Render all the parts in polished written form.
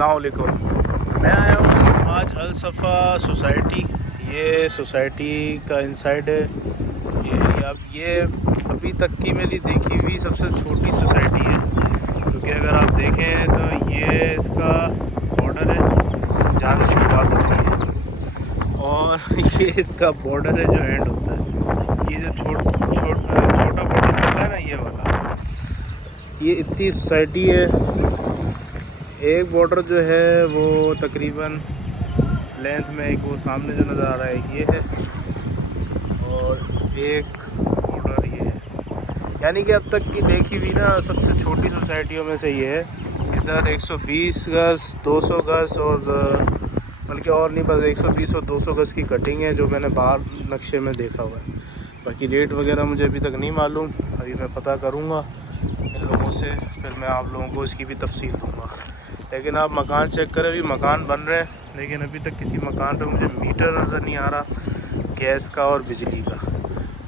अस्सलाम वालेकुम। मैं आया हूँ आज अल सफ़ा सोसाइटी। ये सोसाइटी का इनसाइड है ये एरिया। अब ये अभी तक की मेरी देखी हुई सबसे छोटी सोसाइटी है, क्योंकि अगर आप देखें तो ये इसका बॉर्डर है जहाँ से शुरुआत होती है और ये इसका बॉर्डर है जो एंड होता है। ये जो छोटा बॉर्डर चल रहा है ना, ये वाला, ये इतनी सोसाइटी है। एक बॉर्डर जो है वो तकरीबन लेंथ में एक वो सामने जो नज़र आ रहा है ये है, और एक बॉर्डर ये है। यानी कि अब तक की देखी हुई ना सबसे छोटी सोसाइटियों में से ये है। इधर 120 गज़ 200 गज़ और बल्कि और नहीं, बस 120 और 200 गज़ की कटिंग है जो मैंने बाहर नक्शे में देखा हुआ है। बाकी रेट वगैरह मुझे अभी तक नहीं मालूम, अभी मैं पता करूँगा इन लोगों से, फिर मैं आप लोगों को इसकी भी तफसील दूँगा। लेकिन आप मकान चेक करें, अभी मकान बन रहे हैं, लेकिन अभी तक किसी मकान पे मुझे मीटर नज़र नहीं आ रहा गैस का और बिजली का,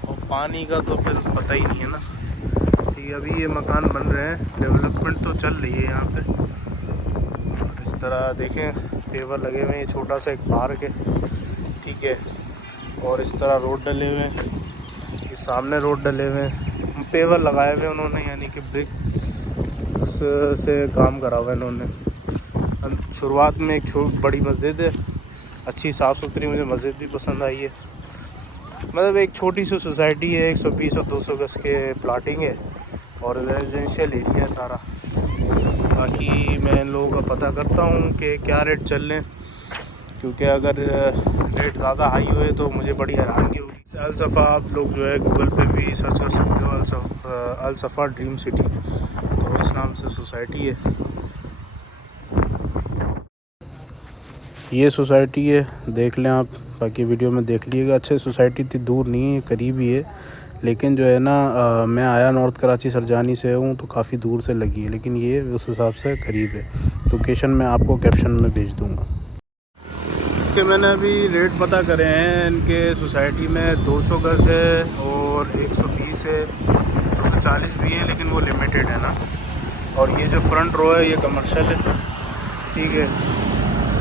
और पानी का तो फिर पता ही नहीं है ना। ठीक है, अभी ये मकान बन रहे हैं, डेवलपमेंट तो चल रही है यहाँ पे। और इस तरह देखें पेवर लगे हुए हैं, ये छोटा सा एक पार्क है, ठीक है। और इस तरह रोड डले हुए हैं, ये सामने रोड डले हुए हैं, पेवर लगाए हुए उन्होंने, यानी कि ब्रिक से काम करा हुआ है इन्होंने। शुरुआत में एक बड़ी मस्जिद है, अच्छी साफ़ सुथरी, मुझे मस्जिद भी पसंद आई है। मतलब एक छोटी सी सोसाइटी है, 120 और 200 गज़ के प्लाटिंग है और रेजिडेंशियल एरिया है सारा। बाकी मैं इन लोगों का पता करता हूँ कि क्या रेट चल रहे हैं, क्योंकि अगर रेट ज़्यादा हाई हुए तो मुझे बड़ी हैरानगी होगी। अल सफ़ा आप लोग जो है गूगल पे भी सर्च कर सकते हो, अल सफ़ा ड्रीम सिटी, तो इस नाम से सोसाइटी है। ये सोसाइटी है, देख लें आप, बाकी वीडियो में देख लीजिएगा। अच्छे सोसाइटी इतनी दूर नहीं है, करीब ही है, लेकिन जो है ना मैं आया नॉर्थ कराची सरजानी से हूँ तो काफ़ी दूर से लगी है, लेकिन ये उस हिसाब से करीब है। लोकेशन मैं आपको कैप्शन में भेज दूँगा। इसके मैंने अभी रेट पता करे हैं। इनके सोसाइटी में 200 गज़ है और 120 है, 240 भी है, लेकिन वो लिमिटेड है ना। और ये जो फ्रंट रो है ये कमर्शियल है, ठीक है।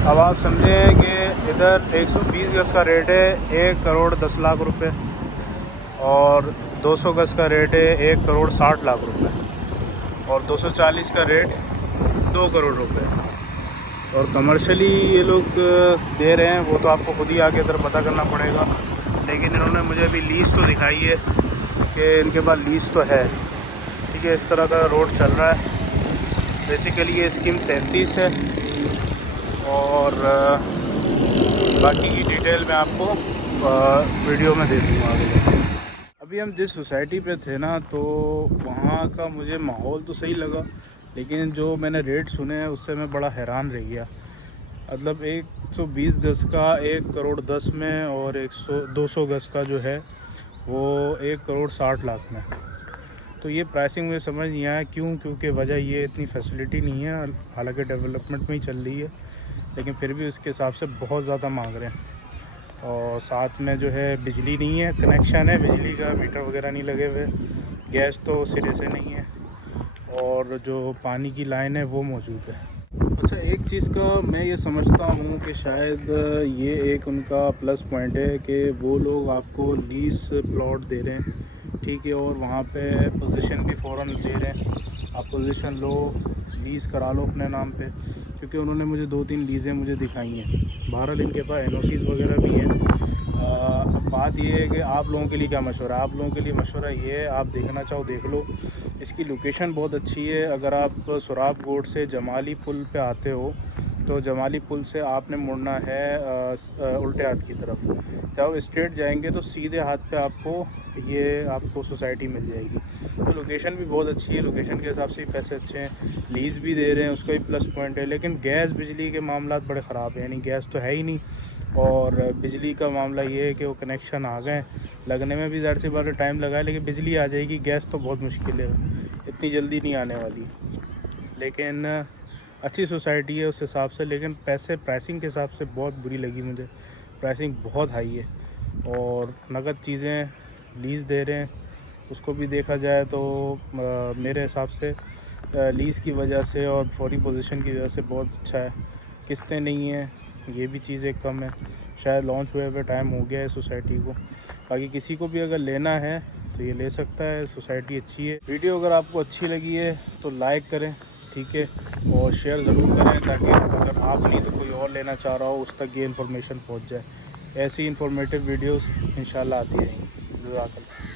अब आप समझें कि इधर 120 गज़ का रेट है 1 करोड़ 10 लाख रुपए, और 200 गज़ का रेट है 1 करोड़ 60 लाख रुपए, और 240 का रेट 2 करोड़ रुपए। और कमर्शियली ये लोग दे रहे हैं, वो तो आपको खुद ही आगे इधर पता करना पड़ेगा। लेकिन इन्होंने मुझे अभी लीज़ तो दिखाई है कि इनके पास लीज़ तो है, ठीक है। इस तरह का रोड चल रहा है। बेसिकली ये स्कीम 33 है, और बाकी की डिटेल मैं आपको वीडियो में दे दूँगा आगे। अभी हम जिस सोसाइटी पे थे ना, तो वहाँ का मुझे माहौल तो सही लगा, लेकिन जो मैंने रेट सुने हैं उससे मैं बड़ा हैरान रह गया। मतलब 120 गज़ का 1 करोड़ 10 में, और 200 गज़ का जो है वो 1 करोड़ 60 लाख में। तो ये प्राइसिंग मुझे समझ नहीं आया क्यों, क्योंकि वजह ये इतनी फैसिलिटी नहीं है, हालांकि डेवलपमेंट में ही चल रही है, लेकिन फिर भी उसके हिसाब से बहुत ज़्यादा मांग रहे हैं। और साथ में जो है बिजली नहीं है, कनेक्शन है बिजली का, मीटर वगैरह नहीं लगे हुए, गैस तो सिरे से नहीं है, और जो पानी की लाइन है वो मौजूद है। अच्छा, एक चीज़ का मैं ये समझता हूँ कि शायद ये एक उनका प्लस पॉइंट है कि वो लोग आपको लीज प्लॉट दे रहे हैं, ठीक है, और वहाँ पे पोजीशन भी फ़ौरन दे रहे हैं। आप पोजीशन लो, लीज़ करा लो अपने नाम पे, क्योंकि उन्होंने मुझे 2-3 लीज़ें मुझे दिखाई हैं। बहरहाल इनके पास एनओसीज़ वगैरह भी हैं। अब बात ये है कि आप लोगों के लिए क्या मशवरा है। आप लोगों के लिए मशवरा ये है, आप देखना चाहो देख लो। इसकी लोकेशन बहुत अच्छी है। अगर आप सुराब गोड से जमाली पुल पे आते हो तो जमाली पुल से आपने मुड़ना है उल्टे हाथ की तरफ। जब आप स्ट्रेट जाएंगे तो सीधे हाथ पे आपको सोसाइटी मिल जाएगी। तो लोकेशन भी बहुत अच्छी है, लोकेशन के हिसाब से ही पैसे अच्छे हैं, लीज़ भी दे रहे हैं, उसका भी प्लस पॉइंट है। लेकिन गैस बिजली के मामलात बड़े ख़राब हैं, यानी गैस तो है ही नहीं, और बिजली का मामला ये है कि वो कनेक्शन आ गए, लगने में भी ज़्यादा सी बात टाइम लगा है, लेकिन बिजली आ जाएगी। गैस तो बहुत मुश्किल है, इतनी जल्दी नहीं आने वाली। लेकिन अच्छी सोसाइटी है उस हिसाब से, लेकिन प्राइसिंग के हिसाब से बहुत बुरी लगी मुझे। प्राइसिंग बहुत हाई है, और नगद चीज़ें लीज़ दे रहे हैं, उसको भी देखा जाए तो मेरे हिसाब से लीज़ की वजह से और फौरी पोजीशन की वजह से बहुत अच्छा है। किस्तें नहीं हैं, ये भी चीज़ कम है। शायद लॉन्च हुए हुए टाइम हो गया है सोसाइटी को। बाकी किसी को भी अगर लेना है तो ये ले सकता है, सोसाइटी अच्छी है। वीडियो अगर आपको अच्छी लगी है तो लाइक करें, ठीक है, और शेयर ज़रूर करें ताकि अगर आप नहीं तो कोई और लेना चाह रहा हो उस तक ये इन्फॉर्मेशन पहुंच जाए। ऐसी इन्फॉर्मेटिव वीडियोस इंशाल्लाह आती रहेंगी। जज़ाकल्लाह।